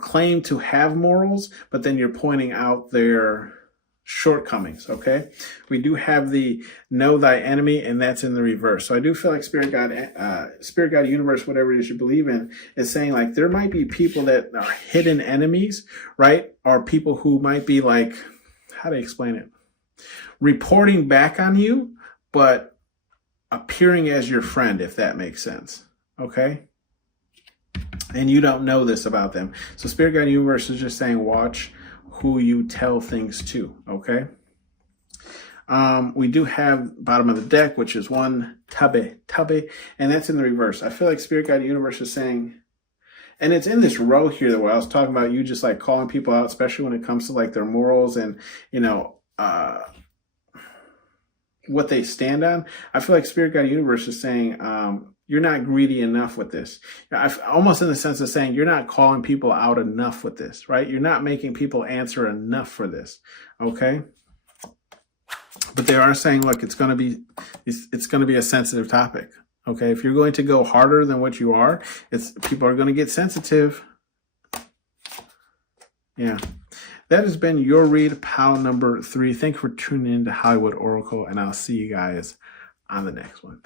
claim to have morals, but then you're pointing out their shortcomings. Okay, we do have the know thy enemy, and that's in the reverse. So I do feel like Spirit Guide Universe, whatever it is you believe in, is saying, like, there might be people that are hidden enemies, right? Or people who might be, like, how to explain it, reporting back on you, but appearing as your friend, if that makes sense. Okay, and you don't know this about them. So Spirit Guide Universe is just saying, watch who you tell things to. Okay. We do have bottom of the deck, which is one tubby, and that's in the reverse. I feel like Spirit Guide Universe is saying, and it's in this row here where I was talking about you just, like, calling people out, especially when it comes to, like, their morals and, what they stand on. I feel like Spirit Guide Universe is saying, you're not greedy enough with this. Almost in the sense of saying you're not calling people out enough with this, right? You're not making people answer enough for this. Okay. But they are saying, look, it's going to be a sensitive topic. Okay. If you're going to go harder than what you are, people are going to get sensitive. Yeah. That has been your read, pal number 3. Thank you for tuning in to Hollywood Oracle, and I'll see you guys on the next one.